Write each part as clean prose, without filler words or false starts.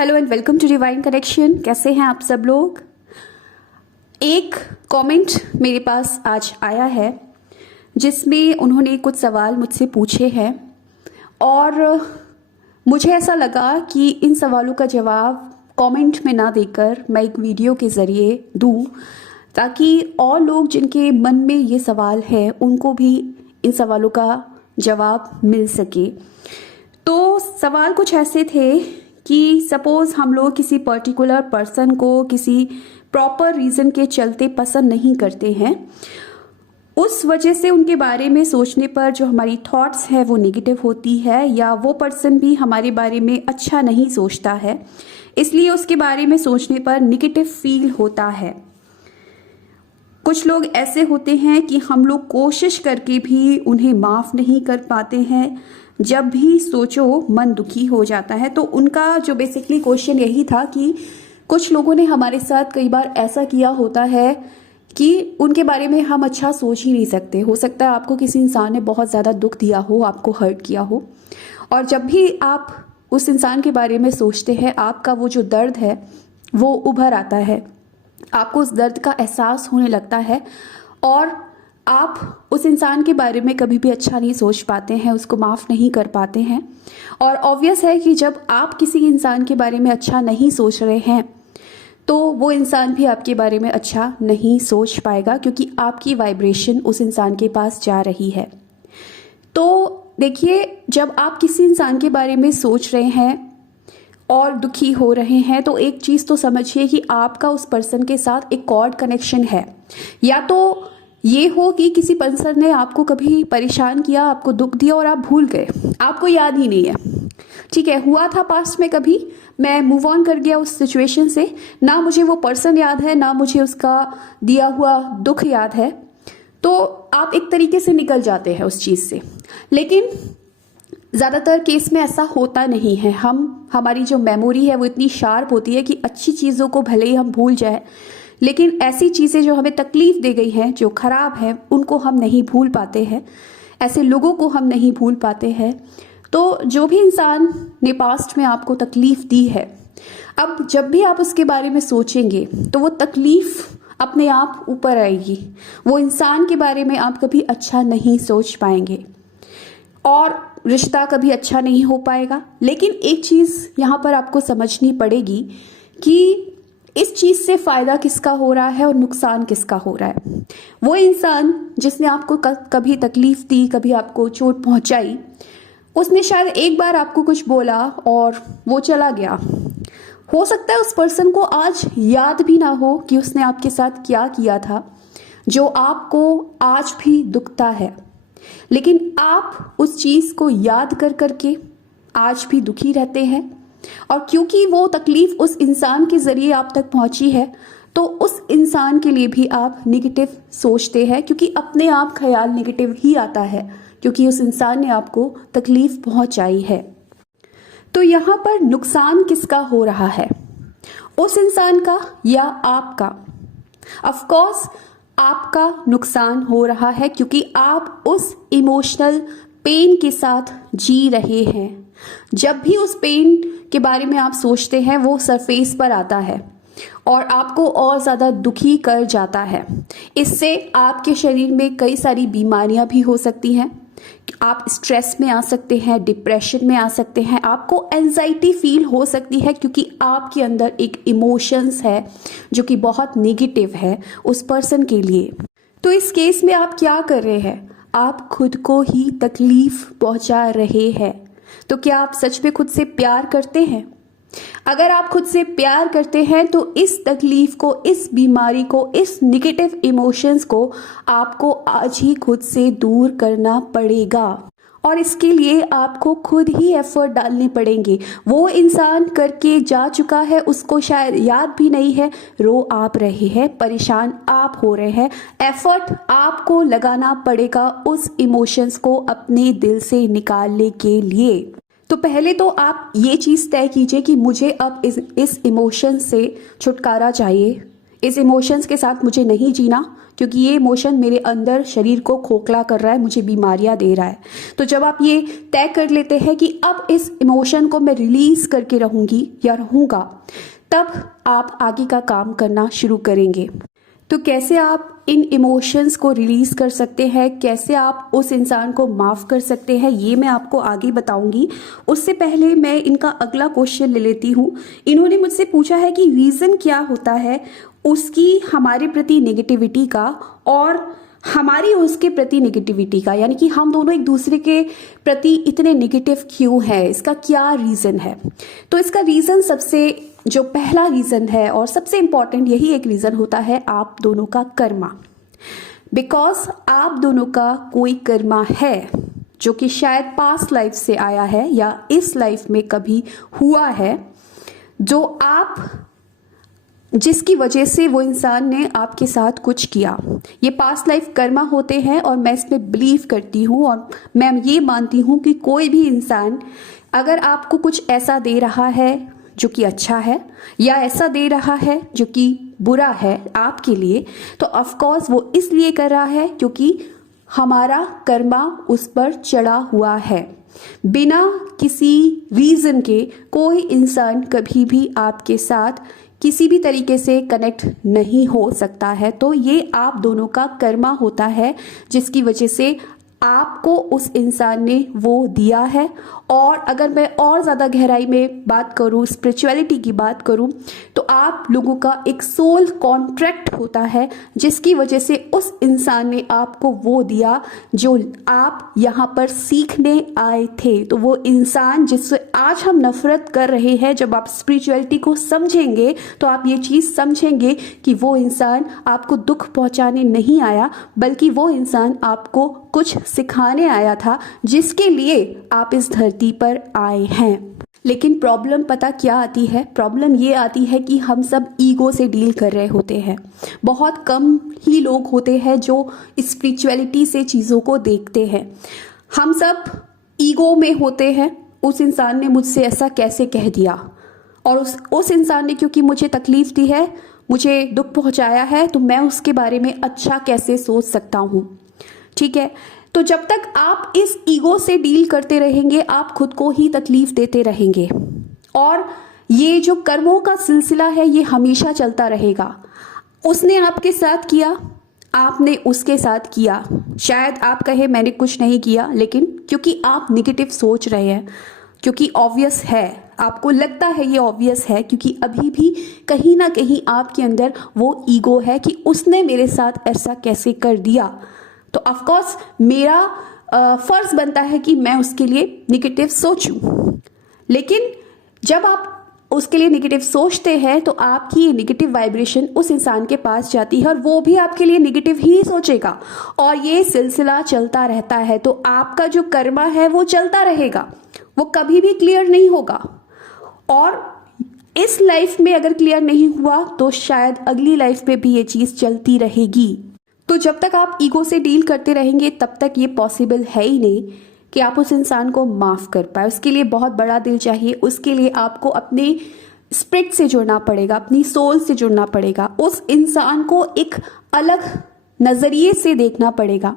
Hello and welcome to Divine Connection. कैसे हैं आप सब लोग। एक कमेंट मेरे पास आज आया है जिसमें उन्होंने कुछ सवाल मुझसे पूछे हैं और मुझे ऐसा लगा कि इन सवालों का जवाब कमेंट में ना देकर मैं एक वीडियो के ज़रिए दूं ताकि और लोग जिनके मन में ये सवाल है उनको भी इन सवालों का जवाब मिल सके। तो सवाल कुछ ऐसे थे कि सपोज़ हम लोग किसी पर्टिकुलर पर्सन को किसी प्रॉपर रीज़न के चलते पसंद नहीं करते हैं, उस वजह से उनके बारे में सोचने पर जो हमारी थॉट्स है वो नेगेटिव होती है, या वो पर्सन भी हमारे बारे में अच्छा नहीं सोचता है इसलिए उसके बारे में सोचने पर नेगेटिव फील होता है। कुछ लोग ऐसे होते हैं कि हम लोग कोशिश करके भी उन्हें माफ़ नहीं कर पाते हैं, जब भी सोचो मन दुखी हो जाता है। तो उनका जो बेसिकली क्वेश्चन यही था कि कुछ लोगों ने हमारे साथ कई बार ऐसा किया होता है कि उनके बारे में हम अच्छा सोच ही नहीं सकते। हो सकता है आपको किसी इंसान ने बहुत ज़्यादा दुख दिया हो, आपको हर्ट किया हो, और जब भी आप उस इंसान के बारे में सोचते हैं आपका वो जो दर्द है वो उभर आता है, आपको उस दर्द का एहसास होने लगता है और आप उस इंसान के बारे में कभी भी अच्छा नहीं सोच पाते हैं, उसको माफ़ नहीं कर पाते हैं। और ऑब्वियस है कि जब आप किसी इंसान के बारे में अच्छा नहीं सोच रहे हैं तो वो इंसान भी आपके बारे में अच्छा नहीं सोच पाएगा, क्योंकि आपकी वाइब्रेशन उस इंसान के पास जा रही है। तो देखिए, जब आप किसी इंसान के बारे में सोच रहे हैं और दुखी हो रहे हैं तो एक चीज़ तो समझिए कि आपका उस पर्सन के साथ एक कॉर्ड कनेक्शन है। या तो ये हो कि किसी पर्सन ने आपको कभी परेशान किया, आपको दुख दिया और आप भूल गए, आपको याद ही नहीं है। ठीक है, हुआ था पास्ट में, कभी मैं मूव ऑन कर गया उस सिचुएशन से, ना मुझे वो पर्सन याद है ना मुझे उसका दिया हुआ दुख याद है, तो आप एक तरीके से निकल जाते हैं उस चीज़ से। लेकिन ज़्यादातर केस में ऐसा होता नहीं है। हमारी जो मेमोरी है वो इतनी शार्प होती है कि अच्छी चीज़ों को भले ही हम भूल जाए, लेकिन ऐसी चीज़ें जो हमें तकलीफ़ दे गई हैं, जो ख़राब हैं, उनको हम नहीं भूल पाते हैं, ऐसे लोगों को हम नहीं भूल पाते हैं। तो जो भी इंसान ने पास्ट में आपको तकलीफ़ दी है, अब जब भी आप उसके बारे में सोचेंगे तो वो तकलीफ़ अपने आप ऊपर आएगी। वो इंसान के बारे में आप कभी अच्छा नहीं सोच पाएंगे और रिश्ता कभी अच्छा नहीं हो पाएगा। लेकिन एक चीज़ यहाँ पर आपको समझनी पड़ेगी कि इस चीज़ से फ़ायदा किसका हो रहा है और नुकसान किसका हो रहा है। वो इंसान जिसने आपको कभी तकलीफ़ दी, कभी आपको चोट पहुँचाई, उसने शायद एक बार आपको कुछ बोला और वो चला गया। हो सकता है उस पर्सन को आज याद भी ना हो कि उसने आपके साथ क्या किया था जो आपको आज भी दुखता है, लेकिन आप उस चीज़ को याद कर करके आज भी दुखी रहते हैं। और क्योंकि वो तकलीफ़ उस इंसान के ज़रिए आप तक पहुंची है तो उस इंसान के लिए भी आप नेगेटिव सोचते हैं, क्योंकि अपने आप ख्याल नेगेटिव ही आता है, क्योंकि उस इंसान ने आपको तकलीफ़ पहुंचाई है। तो यहाँ पर नुकसान किसका हो रहा है, उस इंसान का या आपका? ऑफ कोर्स आपका नुकसान हो रहा है, क्योंकि आप उस इमोशनल पेन के साथ जी रहे हैं। जब भी उस पेन के बारे में आप सोचते हैं वो सरफेस पर आता है और आपको और ज़्यादा दुखी कर जाता है। इससे आपके शरीर में कई सारी बीमारियां भी हो सकती हैं। आप स्ट्रेस में आ सकते हैं, डिप्रेशन में आ सकते हैं, आपको एंजाइटी फील हो सकती है, क्योंकि आपके अंदर एक इमोशंस है जो कि बहुत नेगेटिव है उस पर्सन के लिए। तो इस केस में आप क्या कर रहे हैं? आप खुद को ही तकलीफ पहुंचा रहे हैं। तो क्या आप सच में खुद से प्यार करते हैं? अगर आप खुद से प्यार करते हैं तो इस तकलीफ को, इस बीमारी को, इस नेगेटिव इमोशंस को आपको आज ही खुद से दूर करना पड़ेगा, और इसके लिए आपको खुद ही एफर्ट डालने पड़ेंगे। वो इंसान करके जा चुका है, उसको शायद याद भी नहीं है, रो आप रहे हैं, परेशान आप हो रहे हैं, एफर्ट आपको लगाना पड़ेगा उस इमोशंस को अपने दिल से निकालने के लिए। तो पहले तो आप ये चीज़ तय कीजिए कि मुझे अब इस इमोशन से छुटकारा चाहिए, इस इमोशंस के साथ मुझे नहीं जीना, क्योंकि ये इमोशन मेरे अंदर शरीर को खोखला कर रहा है, मुझे बीमारियां दे रहा है। तो जब आप ये तय कर लेते हैं कि अब इस इमोशन को मैं रिलीज करके रहूंगी या रहूंगा, तब आप आगे का काम करना शुरू करेंगे। तो कैसे आप इन इमोशंस को रिलीज कर सकते हैं, कैसे आप उस इंसान को माफ कर सकते हैं, ये मैं आपको आगे बताऊंगी। उससे पहले मैं इनका अगला क्वेश्चन ले लेती हूँ। इन्होंने मुझसे पूछा है कि रीज़न क्या होता है उसकी हमारे प्रति नेगेटिविटी का और हमारी उसके प्रति नेगेटिविटी का, यानी कि हम दोनों एक दूसरे के प्रति इतने नेगेटिव क्यों है, इसका क्या रीज़न है। तो इसका रीज़न सबसे जो पहला रीज़न है और सबसे इम्पॉर्टेंट यही एक रीज़न होता है, आप दोनों का कर्मा। बिकॉज आप दोनों का कोई कर्मा है जो कि शायद पास्ट लाइफ से आया है या इस लाइफ में कभी हुआ है, जो आप जिसकी वजह से वो इंसान ने आपके साथ कुछ किया। ये पास्ट लाइफ कर्मा होते हैं और मैं इसमें बिलीव करती हूँ और मैं ये मानती हूँ कि कोई भी इंसान अगर आपको कुछ ऐसा दे रहा है जो कि अच्छा है या ऐसा दे रहा है जो कि बुरा है आपके लिए, तो ऑफ कोर्स वो इसलिए कर रहा है क्योंकि हमारा कर्मा उस पर चढ़ा हुआ है। बिना किसी रीज़न के कोई इंसान कभी भी आपके साथ किसी भी तरीके से कनेक्ट नहीं हो सकता है। तो ये आप दोनों का कर्मा होता है जिसकी वजह से आपको उस इंसान ने वो दिया है। और अगर मैं और ज़्यादा गहराई में बात करूँ, स्पिरिचुअलिटी की बात करूँ, तो आप लोगों का एक सोल कॉन्ट्रैक्ट होता है जिसकी वजह से उस इंसान ने आपको वो दिया जो आप यहाँ पर सीखने आए थे। तो वो इंसान जिससे आज हम नफरत कर रहे हैं, जब आप स्पिरिचुअलिटी को समझेंगे तो आप ये चीज़ समझेंगे कि वो इंसान आपको दुख पहुँचाने नहीं आया, बल्कि वो इंसान आपको कुछ सिखाने आया था जिसके लिए आप इस धरती पर आए हैं। लेकिन प्रॉब्लम पता क्या आती है? प्रॉब्लम ये आती है कि हम सब ईगो से डील कर रहे होते हैं। बहुत कम ही लोग होते हैं जो स्पिरिचुअलिटी से चीज़ों को देखते हैं। हम सब ईगो में होते हैं, उस इंसान ने मुझसे ऐसा कैसे कह दिया, और उस इंसान ने क्योंकि मुझे तकलीफ दी है, मुझे दुख पहुंचाया है, तो मैं उसके बारे में अच्छा कैसे सोच सकता हूँ। ठीक है, तो जब तक आप इस ईगो से डील करते रहेंगे, आप खुद को ही तकलीफ देते रहेंगे और ये जो कर्मों का सिलसिला है ये हमेशा चलता रहेगा। उसने आपके साथ किया, आपने उसके साथ किया। शायद आप कहे मैंने कुछ नहीं किया, लेकिन क्योंकि आप निगेटिव सोच रहे हैं, क्योंकि ऑब्वियस है, आपको लगता है ये ऑब्वियस है, क्योंकि अभी भी कहीं ना कहीं आपके अंदर वो ईगो है कि उसने मेरे साथ ऐसा कैसे कर दिया। तो ऑफ कोर्स मेरा फर्ज बनता है कि मैं उसके लिए निगेटिव सोचूं। लेकिन जब आप उसके लिए निगेटिव सोचते हैं तो आपकी ये निगेटिव वाइब्रेशन उस इंसान के पास जाती है और वो भी आपके लिए निगेटिव ही सोचेगा और ये सिलसिला चलता रहता है। तो आपका जो कर्मा है वो चलता रहेगा, वो कभी भी क्लियर नहीं होगा। और इस लाइफ में अगर क्लियर नहीं हुआ तो शायद अगली लाइफ में भी ये चीज़ चलती रहेगी। तो जब तक आप ईगो से डील करते रहेंगे तब तक ये पॉसिबल है ही नहीं कि आप उस इंसान को माफ़ कर पाए। उसके लिए बहुत बड़ा दिल चाहिए, उसके लिए आपको अपने स्पिरिट से जुड़ना पड़ेगा, अपनी सोल से जुड़ना पड़ेगा, उस इंसान को एक अलग नज़रिए से देखना पड़ेगा।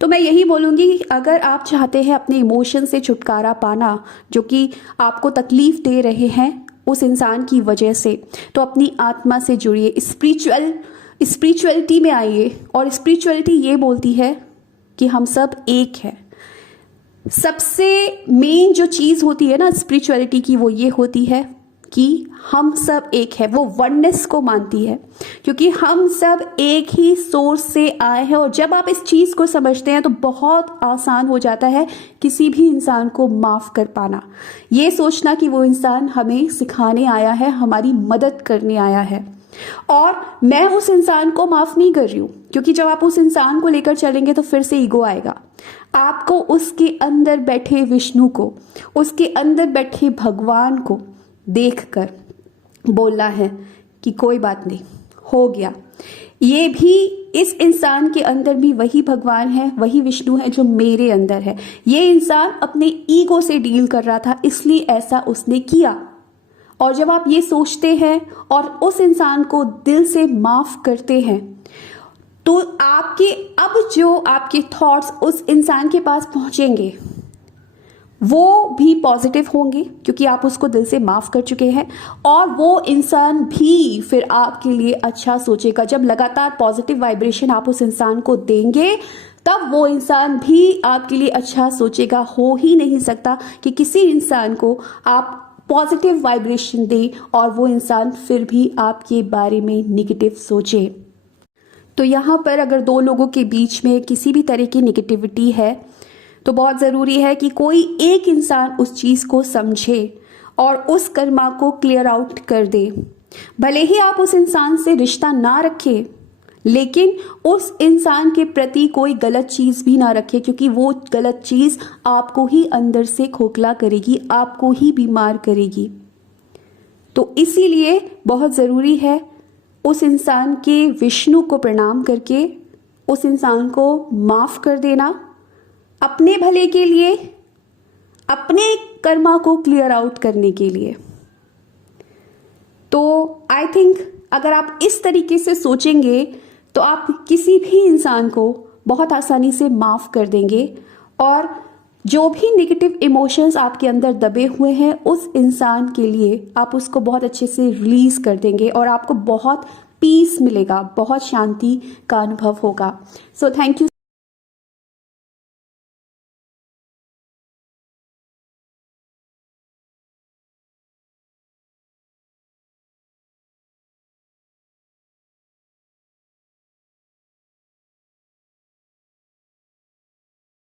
तो मैं यही बोलूँगी कि अगर आप चाहते हैं अपने इमोशन से छुटकारा पाना जो कि आपको तकलीफ़ दे रहे हैं उस इंसान की वजह से, तो अपनी आत्मा से जुड़िए, स्पिरिचुअलिटी में आइए। और स्पिरिचुअलिटी ये बोलती है कि हम सब एक हैं। सबसे मेन जो चीज़ होती है ना स्पिरिचुअलिटी की, वो ये होती है कि हम सब एक है। वो वननेस को मानती है क्योंकि हम सब एक ही सोर्स से आए हैं। और जब आप इस चीज़ को समझते हैं तो बहुत आसान हो जाता है किसी भी इंसान को माफ़ कर पाना। ये सोचना कि वो इंसान हमें सिखाने आया है, हमारी मदद करने आया है, और मैं उस इंसान को माफ़ नहीं कर रही हूँ। क्योंकि जब आप उस इंसान को लेकर चलेंगे तो फिर से ईगो आएगा। आपको उसके अंदर बैठे विष्णु को, उसके अंदर बैठे भगवान को देखकर बोलना है कि कोई बात नहीं, हो गया। ये भी इस इंसान के अंदर भी वही भगवान है, वही विष्णु है जो मेरे अंदर है। ये इंसान अपने ईगो से डील कर रहा था, इसलिए ऐसा उसने किया। और जब आप ये सोचते हैं और उस इंसान को दिल से माफ करते हैं, तो आपके अब जो आपके थॉट्स उस इंसान के पास पहुंचेंगे वो भी पॉजिटिव होंगे, क्योंकि आप उसको दिल से माफ कर चुके हैं। और वो इंसान भी फिर आपके लिए अच्छा सोचेगा। जब लगातार पॉजिटिव वाइब्रेशन आप उस इंसान को देंगे, तब वो इंसान भी आपके लिए अच्छा सोचेगा। हो ही नहीं सकता कि किसी इंसान को आप पॉजिटिव वाइब्रेशन दें और वो इंसान फिर भी आपके बारे में निगेटिव सोचे। तो यहाँ पर अगर दो लोगों के बीच में किसी भी तरह की निगेटिविटी है, तो बहुत ज़रूरी है कि कोई एक इंसान उस चीज़ को समझे और उस कर्मा को क्लियर आउट कर दे। भले ही आप उस इंसान से रिश्ता ना रखें, लेकिन उस इंसान के प्रति कोई गलत चीज़ भी ना रखें, क्योंकि वो गलत चीज़ आपको ही अंदर से खोखला करेगी, आपको ही बीमार करेगी। तो इसीलिए बहुत ज़रूरी है उस इंसान के विष्णु को प्रणाम करके उस इंसान को माफ़ कर देना, अपने भले के लिए, अपने कर्मा को क्लियर आउट करने के लिए। तो आई थिंक अगर आप इस तरीके से सोचेंगे तो आप किसी भी इंसान को बहुत आसानी से माफ़ कर देंगे, और जो भी नेगेटिव इमोशंस आपके अंदर दबे हुए हैं उस इंसान के लिए आप उसको बहुत अच्छे से रिलीज़ कर देंगे और आपको बहुत पीस मिलेगा, बहुत शांति का अनुभव होगा। So thank you.